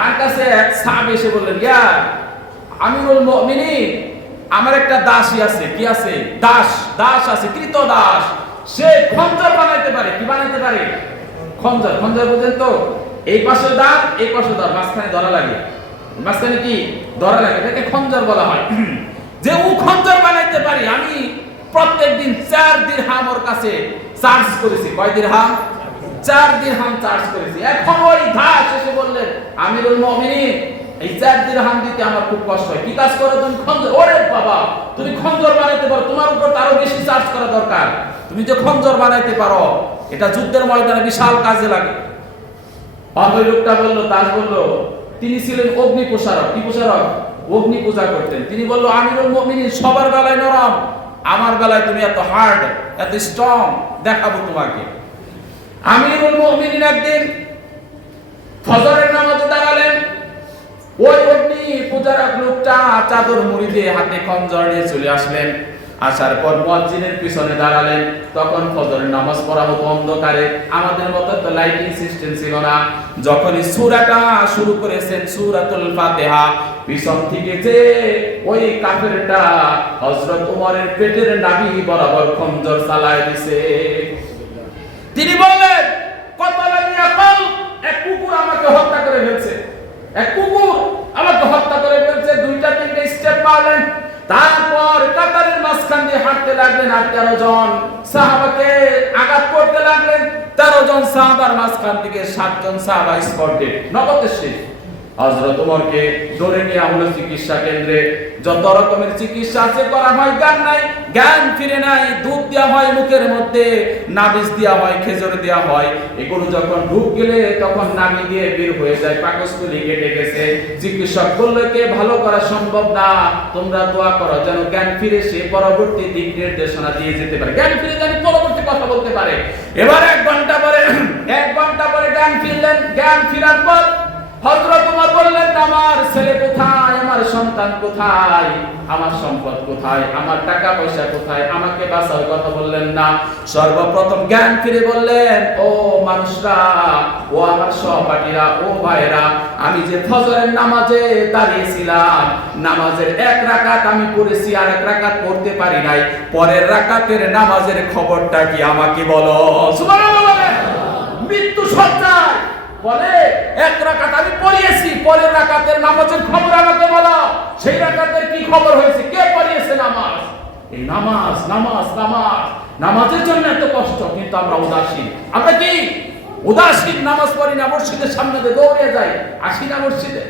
তার কাছে এক সাহাবী এসে বললেন, ইয়া আমিরুল মুমিনিন, আমার একটা দাসী আছে। কি আছে? দাস আছে, কৃত দাস। সে খঞ্জর বানাইতে পারে। কি বানাইতে পারে? খঞ্জর। খঞ্জর বুঝেন তো? এই পাশে দাঁত, এই পাশে দাঁত, মাঝখানে ধরা লাগে। মাঝখানে কি ধরা লাগে? এটাকে খঞ্জর বলা হয়। যে ও খঞ্জর বানাইতে পারি, আমি প্রত্যেকদিন 4 দিরহাম ওর কাছে চার্জ করেছি। কয় দিরহাম? 4 দিরহাম চার্জ করেছি। এখন ওই দাস এসে বললেন, আমিরুল মুমিনিন, এই 4 দিরহাম দিতে আমার খুব কষ্ট হয়। কি কাজ করো তুমি? খঞ্জর। ওরে বাবা, তুমি খঞ্জর বানাইতে পারো, তোমার উপর আরো বেশি চার্জ করা দরকার। তুমি যে খঞ্জর বানাইতে পারো, এটা যুদ্ধের ময়দানে বিশাল কাজে লাগে। ওই লোকটা বলল, দাস বলল, তিনি ছিলেন অগ্নি প্রসারক। কি প্রসারক? অগ্নি পূজা করতেন। তিনি বলল, আমিরুল মুমিনিন, সবার বেলায় নরম, আমার বেলায় তুমি এত হার্ড, এত স্ট্রং, দেখাবো তোমাকে। আমিরুল মুমিনিন একদিন ফজরের নামাজে দাঁড়ালেন। ওই অগ্নি পূজারক লোকটা চাদর মুড়ি দিয়ে হাতে খঞ্জর নিয়ে চলে আসলেন। আসার পর মুয়াজ্জিনের পিছনে দাঁড়ালেন। তখন ফজরের নামাজ পড়া হতো অন্ধকারে, আমাদের মতো তো লাইটিং সিস্টেম ছিল না। যখনই সূরাটা শুরু করেছেন, সূরাতুল ফাতিহা, পিছন থেকে যে ওই কাফেরটা হযরত ওমরের পেটের নাভি বরাবর খঞ্জর চালায় দিয়েছে। তিনি বললেন, কতলানিয়া কল, এক কুকুর আমাকে হত্যা করে ফেলছে। এক কুকুর আমাকে হত্যা করে ফেলছে। 2-3 স্টেপ মারলেন। তারপর কাতারের মাঝখান দিয়ে হাঁটতে লাগলেন। আর 13 জন সাহাবাকে আঘাত করতে লাগলেন। 13 জন সাহাবার মাঝখান থেকে 7 জন সাহাবা স্পট ডেড, নগদ শেষ। হযরত ওমরকে ধরে নিয়ে হলো চিকিৎসা কেন্দ্রে। যত রকমের চিকিৎসা আছে করা হয়, জ্ঞান নাই, জ্ঞান ফিরে নাই। দুধ দেওয়া হয় মুখের মধ্যে, নাবিজ দেওয়া হয়, খেজুর দেওয়া হয়। এগুলো যখন ঢুক গেলে তখন নাভি দিয়ে বের হয়ে যায়, পাকস্থলী কেটে গেছে। চিকিৎসক বললে কে ভালো করা সম্ভব না, তোমরা দোয়া করো যেন জ্ঞান ফিরে সে পরবর্তী দিক নির্দেশনা দিয়ে যেতে পারে, জ্ঞান ফিরে যেন পরবর্তী কথা বলতে পারে। এবার 1 ঘন্টা পরে জ্ঞান ফিরলেন। জ্ঞান ফেরার পর হযরত ওমর বললেন, আমার ছেলে কোথায়, আমার সন্তান কোথায়, আমার সম্পদ কোথায়, আমার টাকা পয়সা কোথায়, আমাকে বাঁচাও। কথা বললেন না। সর্বপ্রথম জ্ঞান ফিরে বললেন, ও মানুষরা, ও আমার সহপাঠীরা, ও ভাইরা, আমি যে ফজরের নামাজে দাঁড়িয়েছিলাম, নামাজের 1 রাকাত আমি পড়েছি, আর 1 রাকাত পড়তে পারি নাই। পরের রাকাতের নামাজের খবরটা কি আমাকে বলো। সুবহানাল্লাহ বলেন। মৃত্যু সজ্জায় বলে 1 রাকাত আমি পড়িয়েছি, পরের রাকাতের নামাজের খবর আমাকে বলো। সেই রাকাতের কি খবর হয়েছে, কে পড়িয়েছে নামাজ? এই নামাজের জন্য এত কষ্ট, কিন্তু আমরা উদাসীন। আমরা কি উদাসীন? নামাজ পড়ি না, মসজিদের সামনে দিয়ে দৌড়ে যাই, আসি না মসজিদে।